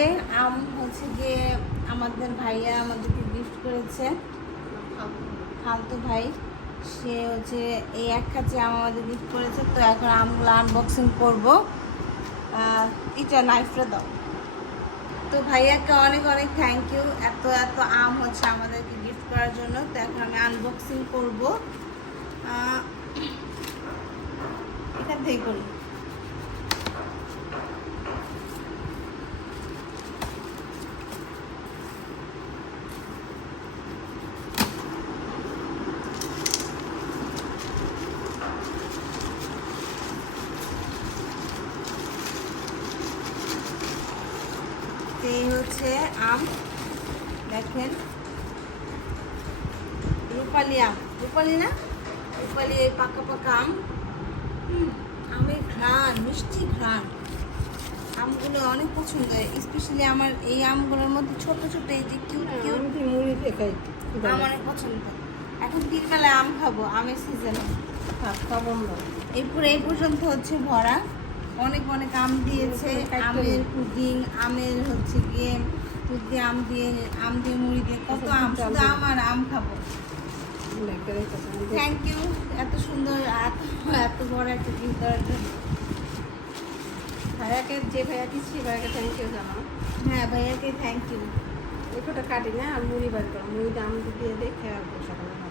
যে আম হচ্ছে গিয়ে আমাদের ভাইয়া আমাদেরকে গিফট করেছে, ফালতু ভাই। সে হচ্ছে এই এক কাছে আম আমাদের গিফট করেছে। তো এখন আমগুলো আনবক্সিং করবো। এটা নাইফটা দাও। তো ভাইয়াকে অনেক অনেক থ্যাংক ইউ, এত এত আম হচ্ছে আমাদেরকে গিফট করার জন্য। তো এখন আমি আনবক্সিং করবো, এখান থেকে করি। এই হচ্ছে আম, দেখেন রূপালি আম, রূপালি না রূপালি, এই পাকা পাকা আম। আমের ঘ্রাণ, মিষ্টি ঘ্রাণ। আমগুলো অনেক পছন্দ, স্পেশালি আমার এই আমগুলোর মধ্যে ছোট ছোট এই যে কিউট কিউট মুড়ি খাই আম অনেক পছন্দ। এখন 3 বেলায় আম খাবো, আমের সিজনে খাবো না। এরপরে এই পর্যন্ত হচ্ছে ভরা, অনেক অনেক আম দিয়েছে। আমের পুডিং, আমের হচ্ছে গিয়ে দুধ দিয়ে আম দিয়ে মুড়ি দিয়ে কত আম, শুধু আম আর আম খাবো। থ্যাংক ইউ এত সুন্দর এত বড় একটা গিফট দেওয়ার জন্য। ভাইয়াকে, যে ভাইয়া দিচ্ছি ভাইয়াকে থ্যাংক ইউ জানাও। হ্যাঁ ভাইয়াকে থ্যাংক ইউ। এই ফটো কাটি না আর মুড়ি বার করো, মুড়ি দাম দিয়ে দেখে আসবো সকালে।